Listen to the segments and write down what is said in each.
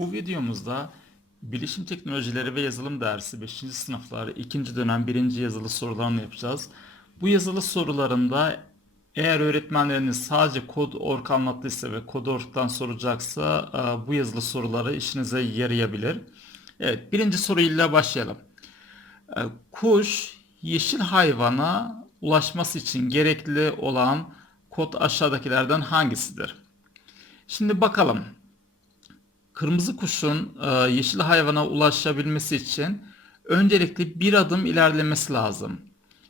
Bu videomuzda Bilişim Teknolojileri ve Yazılım dersi 5. sınıflar 2. dönem 1. yazılı sorularını yapacağız. Bu yazılı sorularında eğer öğretmenleriniz sadece kod org anlattıysa ve kod org'dan soracaksa e, bu yazılı soruları işinize yarayabilir. Evet birinci soruyla başlayalım. E, Kuş yeşil hayvana ulaşması için gerekli olan kod aşağıdakilerden hangisidir? Şimdi bakalım. Kırmızı kuşun e, yeşil hayvana ulaşabilmesi için öncelikle bir adım ilerlemesi lazım.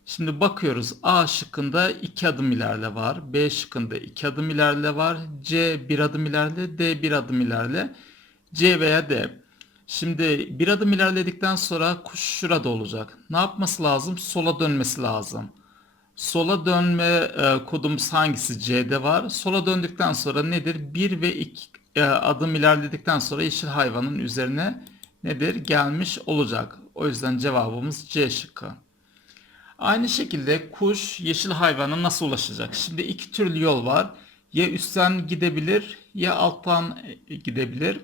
Şimdi bakıyoruz A şıkkında iki adım ilerle var. B şıkkında iki adım ilerle var. C bir adım ilerle. D bir adım ilerle. C veya D. Şimdi bir adım ilerledikten sonra kuş şurada olacak. Ne yapması lazım? Sola dönmesi lazım. Sola dönme e, kodumuz hangisi? C'de var. Sola döndükten sonra nedir? 1 ve 2 e, adım ilerledikten sonra yeşil hayvanın üzerine nedir? Gelmiş olacak. O yüzden cevabımız C şıkkı. Aynı şekilde kuş yeşil hayvana nasıl ulaşacak? Şimdi iki türlü yol var. Ya üstten gidebilir ya alttan e, gidebilir.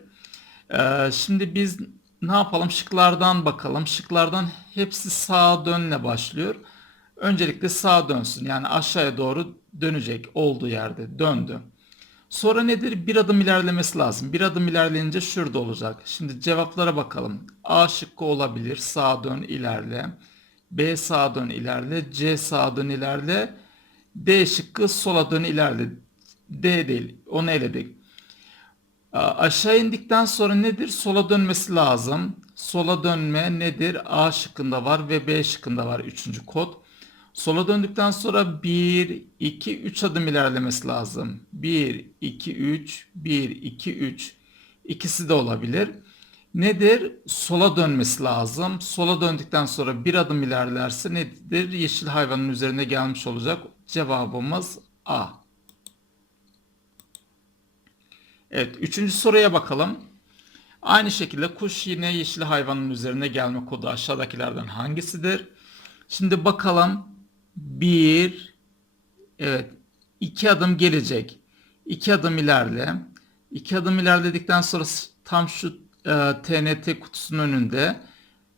Ee, şimdi biz ne yapalım? Şıklardan bakalım. Şıklardan hepsi sağa dönle başlıyor. Öncelikle sağa dönsün. Yani aşağıya doğru dönecek olduğu yerde. Döndü. Sonra nedir? Bir adım ilerlemesi lazım. Bir adım ilerleyince şurada olacak. Şimdi cevaplara bakalım. A şıkkı olabilir. Sağa dön ilerle. B sağa dön ilerle. C sağa dön ilerle. D şıkkı sola dön ilerle. D değil. Onu eledik. Aşağı indikten sonra nedir? Sola dönmesi lazım. Sola dönme nedir? A şıkkında var ve B şıkkında var. Üçüncü kod. Sola döndükten sonra 1, 2, 3 adım ilerlemesi lazım. 1, 2, 3, 1, 2, 3. İkisi de olabilir. Nedir? Sola dönmesi lazım. Sola döndükten sonra bir adım ilerlerse nedir? Yeşil hayvanın üzerine gelmiş olacak. Cevabımız A. Evet, üçüncü soruya bakalım. Aynı şekilde kuş yine yeşil hayvanın üzerine gelme kodu aşağıdakilerden hangisidir? Şimdi bakalım. Bir, evet, iki adım gelecek. İki adım ilerle. İki adım ilerledikten sonra tam şu e, TNT kutusunun önünde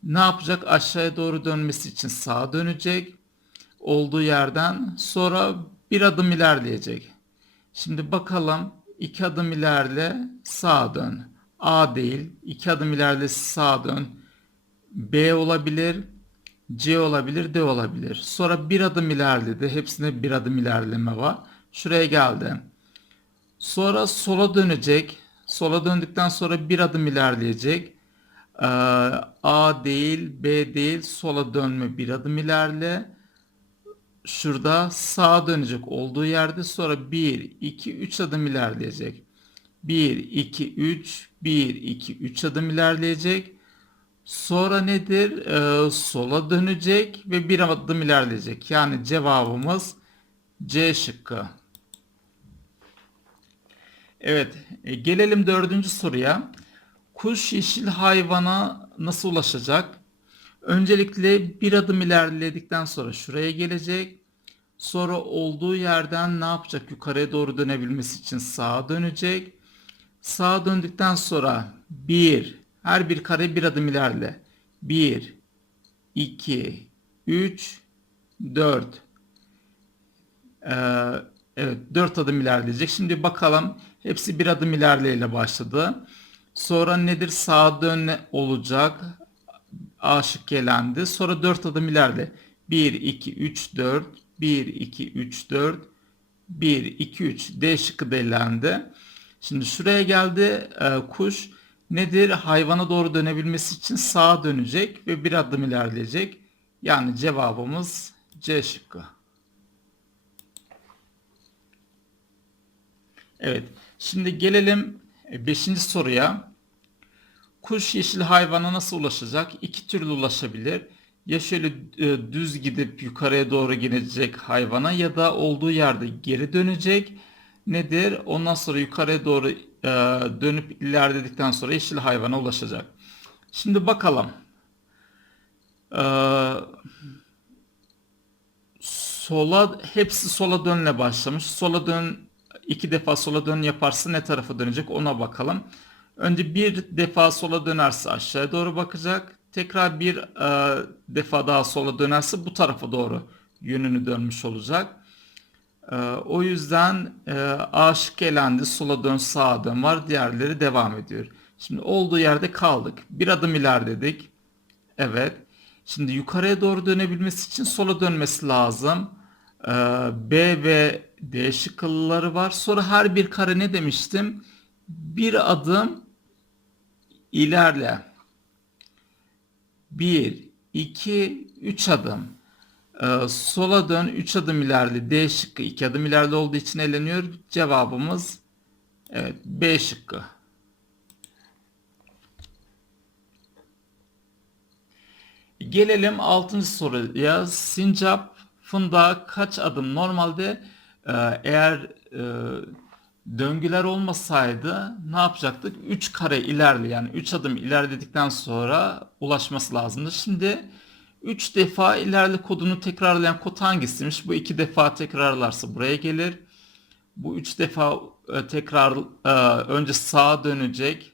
ne yapacak? Aşağıya doğru dönmesi için sağa dönecek. Olduğu yerden sonra bir adım ilerleyecek. Şimdi bakalım iki adım ilerle sağa dön. A değil. iki adım ilerle sağa dön. B olabilir. C olabilir, D olabilir. Sonra bir adım ilerledi. Hepsinde bir adım ilerleme var. Şuraya geldi. Sonra sola dönecek. Sola döndükten sonra bir adım ilerleyecek. Ee, A değil, B değil. Sola dönme bir adım ilerle. Şurada sağa dönecek olduğu yerde sonra 1, 2, 3 adım ilerleyecek. 1, 2, 3, 1, 2, 3 adım ilerleyecek. Sonra nedir? Ee, sola dönecek ve bir adım ilerleyecek. Yani cevabımız C şıkkı. Evet, e, gelelim dördüncü soruya. Kuş yeşil hayvana nasıl ulaşacak? Öncelikle bir adım ilerledikten sonra şuraya gelecek. Sonra olduğu yerden ne yapacak? Yukarıya doğru dönebilmesi için sağa dönecek. Sağa döndükten sonra bir, her bir kare bir adım ilerle. 1, 2, 3, 4. Ee, evet 4 adım ilerleyecek. Şimdi bakalım hepsi bir adım ilerleyle başladı. Sonra nedir? Sağa dön olacak. A şık. Sonra 4 adım ilerle. 1, 2, 3, 4. 1, 2, 3, 4. 1, 2, 3. D şıkkı da. Şimdi şuraya geldi. Ee, kuş nedir? Hayvana doğru dönebilmesi için sağa dönecek ve bir adım ilerleyecek. Yani cevabımız C şıkkı. Evet. Şimdi gelelim 5. soruya. Kuş yeşil hayvana nasıl ulaşacak? İki türlü ulaşabilir. Ya şöyle e, düz gidip yukarıya doğru gidecek hayvana ya da olduğu yerde geri dönecek. Nedir? Ondan sonra yukarıya doğru e, dönüp ilerledikten sonra yeşil hayvana ulaşacak. Şimdi bakalım. Ee, sola hepsi sola dönle başlamış. Sola dön iki defa sola dön yaparsa ne tarafa dönecek ona bakalım. Önce bir defa sola dönerse aşağıya doğru bakacak. Tekrar bir e, defa daha sola dönerse bu tarafa doğru yönünü dönmüş olacak. E, o yüzden e, A şıkkı elendi. Sola dön sağa dön var. Diğerleri devam ediyor. Şimdi olduğu yerde kaldık. Bir adım ilerledik. Evet. Şimdi yukarıya doğru dönebilmesi için sola dönmesi lazım. Ee, B ve D şıklıları var. Sonra her bir kare ne demiştim? Bir adım ilerle. Bir, iki, üç adım. Ee, sola dön, üç adım ilerle. D şıkkı iki adım ileride olduğu için eleniyor. Cevabımız evet B şıkkı. Gelelim 6. soruya. Sincap fındığa kaç adım? Normalde e, eğer e, döngüler olmasaydı ne yapacaktık? 3 kare ilerle yani 3 adım ilerledikten sonra ulaşması lazımdı. Şimdi 3 defa ilerle kodunu tekrarlayan kod hangisiymiş? Bu 2 defa tekrarlarsa buraya gelir. Bu 3 defa e, tekrar e, önce sağa dönecek.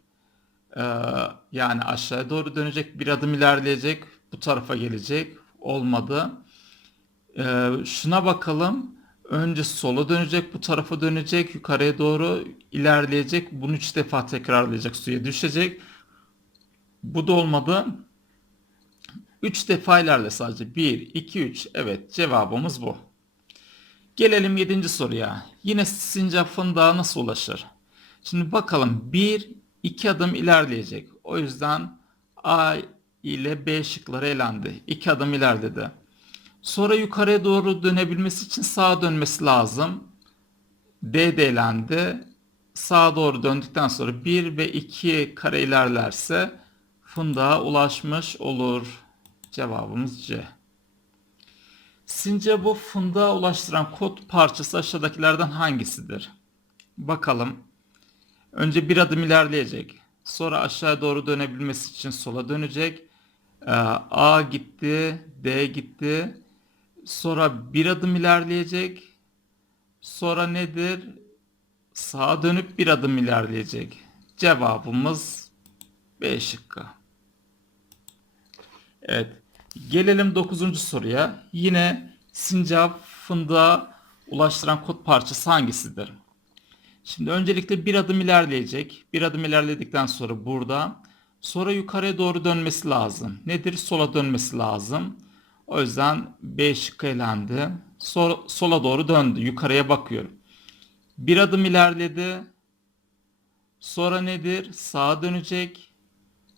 E, yani aşağıya doğru dönecek. Bir adım ilerleyecek. Bu tarafa gelecek. Olmadı. Şuna bakalım. Önce sola dönecek. Bu tarafa dönecek. Yukarıya doğru ilerleyecek. Bunu 3 defa tekrarlayacak. Suya düşecek. Bu da olmadı. 3 defa ilerle sadece. 1, 2, 3. Evet cevabımız bu. Gelelim 7. soruya. Yine sincap fındığa nasıl ulaşır? Şimdi bakalım 1, 2 adım ilerleyecek. O yüzden A ile B şıkları elendi. 2 adım ilerledi. Sonra yukarıya doğru dönebilmesi için sağa dönmesi lazım. D de elendi. Sağa doğru döndükten sonra 1 ve 2 kare ilerlerse fındığa ulaşmış olur. Cevabımız C. Sincap'ı fındığa ulaştıran kod parçası aşağıdakilerden hangisidir? Bakalım. Önce bir adım ilerleyecek. Sonra aşağı doğru dönebilmesi için sola dönecek. Ee, A gitti, D gitti. Sonra bir adım ilerleyecek. Sonra nedir? Sağa dönüp bir adım ilerleyecek. Cevabımız B şıkkı. Evet. Gelelim 9. soruya. Yine sincap fındığa ulaştıran kod parçası hangisidir? Şimdi öncelikle bir adım ilerleyecek. Bir adım ilerledikten sonra burada. Sonra yukarıya doğru dönmesi lazım. Nedir? Sola dönmesi lazım. O yüzden B şıkkı elendi. Sol, sola doğru döndü. Yukarıya bakıyor. Bir adım ilerledi. Sonra nedir? Sağa dönecek.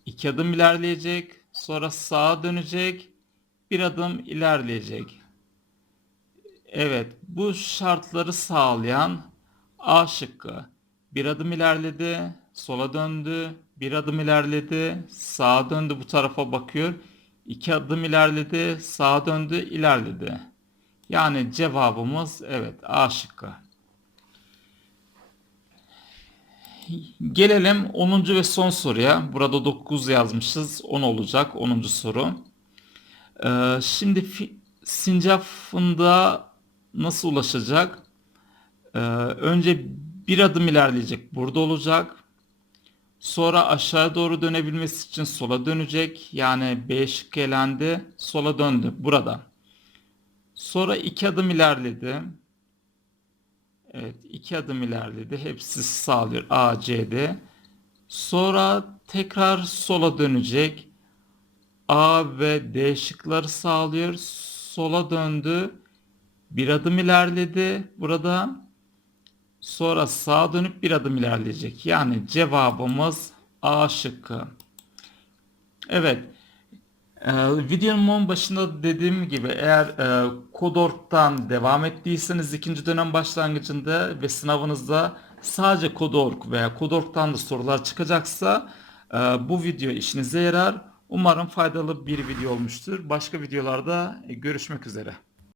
İki adım ilerleyecek. Sonra sağa dönecek. Bir adım ilerleyecek. Evet, bu şartları sağlayan A şıkkı. Bir adım ilerledi, sola döndü, bir adım ilerledi, sağa döndü bu tarafa bakıyor. İki adım ilerledi, sağa döndü, ilerledi. Yani cevabımız evet A şıkkı. Gelelim 10. ve son soruya. Burada 9 yazmışız. 10 olacak 10. soru. Ee, şimdi sincap fındığa nasıl ulaşacak? Ee, önce bir adım ilerleyecek. Burada olacak. Sonra aşağı doğru dönebilmesi için sola dönecek. Yani B şıkkı elendi. Sola döndü. Burada. Sonra iki adım ilerledi. Evet iki adım ilerledi. Hepsi sağlıyor. A, C, D. Sonra tekrar sola dönecek. A ve D şıkları sağlıyor. Sola döndü. Bir adım ilerledi. Burada sonra sağa dönüp bir adım ilerleyecek. Yani cevabımız A şıkkı. Evet. Ee, videomun başında dediğim gibi eğer e, Kodork'tan devam ettiyseniz ikinci dönem başlangıcında ve sınavınızda sadece Kodork veya Kodork'tan da sorular çıkacaksa e, bu video işinize yarar. Umarım faydalı bir video olmuştur. Başka videolarda görüşmek üzere.